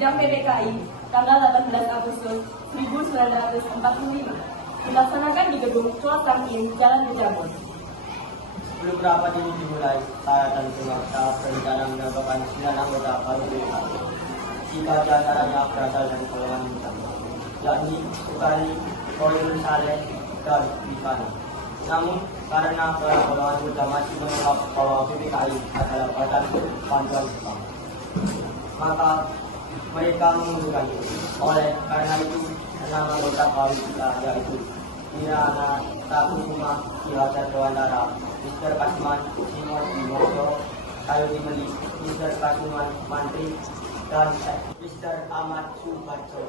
Sidang PPKI tanggal 18 Agustus 1945 dilaksanakan di gedung Suasangkin, Jalan Bejabon. Sebelum rapat ini dimulai, saya dan pemerintah berencana menambahkan 9 anggota baru PPKI. 3 diantaranya berasal dari golongan hitam, yakni Sukari, Koirul Saleh, dan Bifana. Namun, karena golongan muda masih menganggap bahwa PPKI adalah badan panjang Jepang, maka mereka mengundurkan diri. Oleh karena itu, 6 anggota baru kita yaitu Mirana Takusuma, Ki Hajar Dewantara, Mr. Kasman, Simon Dimoso, Kayu Dimeli, Mr. Kasuman Mantri, dan Mr. Ahmad Subarjo.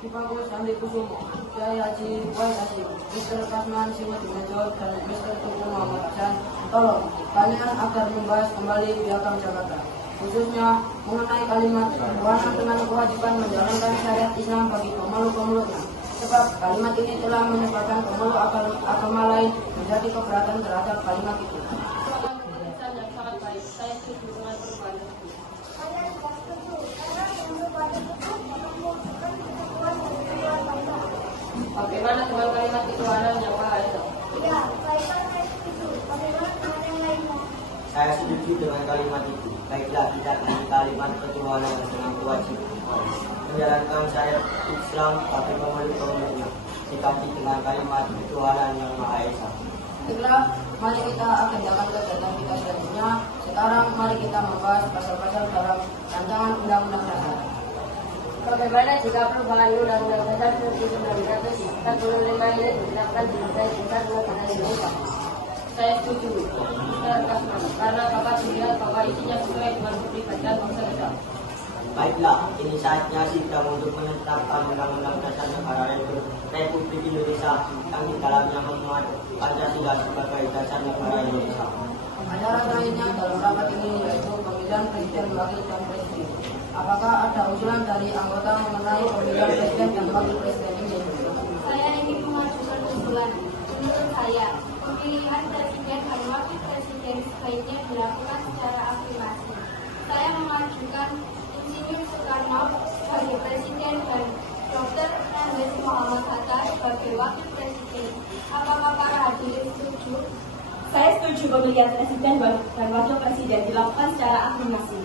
Bagus Andi Kusumo, Kiai Haji Wai Haji, Mr. Kasman Simon Dimoso, dan Mr. Tuku Muhammad Chan. Tolong kalian agar membahas kembali piagam Jakarta, khususnya mengenai kalimat berwarna dengan kewajiban menjalankan syariat Islam bagi pemeluk-pemeluknya. Sebab kalimat ini telah menyebabkan pemeluk agama lain menjadi keberatan terhadap kalimat itu. Penjelasan yang sangat baik, saya setuju dengan perubahan tersebut. Bagaimana dengan kalimat itu ada yang Maha? Saya setuju dengan kalimat itu. Baiklah, kita pilih kalimat ketuhanan dengan kewajiban menjalankan syariat Islam bagi pemeluk-pemeluknya, dikaji dengan kalimat ketuhanan yang Maha Esa. Baiklah, mari kita agendakan kegiatan kita selanjutnya. Sekarang mari kita membahas pasal-pasal dalam rancangan undang-undang dasar. Bagaimana jika perubahan undang-undang dasar 1945 ini ditetapkan di Undang-Undang Negara Indonesia? Saya setuju, Mr. Kasman, karena Bapak melihat bahwa isinya sesuai dengan kepribadian bangsa kita. Baiklah, ini saatnya sidang untuk menetapkan Undang-Undang Dasar Negara Republik Indonesia yang di dalamnya memuat Pancasila sebagai dasar negara Indonesia. Acara lainnya dalam rapat ini yaitu pemilihan presiden, wakil dan presiden. Apakah ada usulan dari anggota mengenai pemilihan presiden dan wakil presiden ini? Saya ingin mengajukan usulan. Menurut saya, pemilihan presiden dan wakil presiden sebaiknya dilakukan secara aklamasi. Saya mengajukan Insinyur Soekarno sebagai presiden dan Dr. Andes Muhammad Hatta sebagai wakil presiden. Apakah para hadirin setuju? Saya setuju pemilihan presiden dan wakil presiden dilakukan secara aklamasi.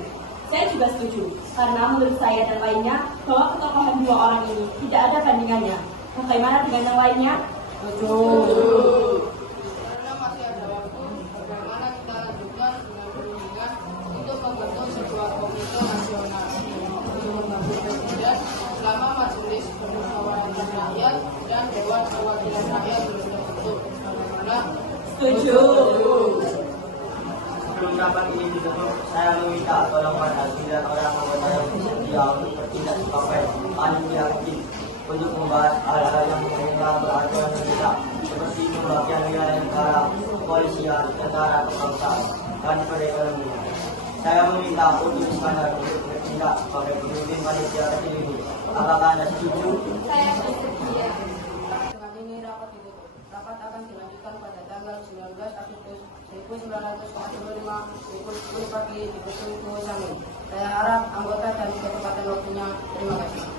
Saya juga setuju, karena menurut saya dan lainnya bahwa ketokohan dua orang ini tidak ada bandingannya. Bagaimana dengan yang lainnya? Setuju. Karena masih ada waktu, bagaimana kita lanjutkan dengan perundingan untuk membentuk sebuah komite nasional untuk membantu presiden selama majelis permusyawaratan rakyat dan dewan perwakilan rakyat belum terbentuk. Bagaimana? Setuju. Sebelum rapat ini ditutup, saya meminta tolong pada 9 orang anggota yang bersedia untuk bertindak sebagai panitia kecil untuk membahas hal-hal yang mereka beraturan Indonesia seperti pembagian wilayah negara, kepolisian, tentara, kebangsaan, dan perekonomian. Saya meminta untuk Iskandar untuk bertindak sebagai pemimpin panitia kecil ini. Apakah Anda setuju? Saya bersedia. Dengan ini rapat ditutup. Rapat akan dilanjutkan pada tanggal 19 Agustus 1945 pukul 10 pagi di gedung Samin. Saya harap anggota dan ketepatan waktunya. Terima kasih.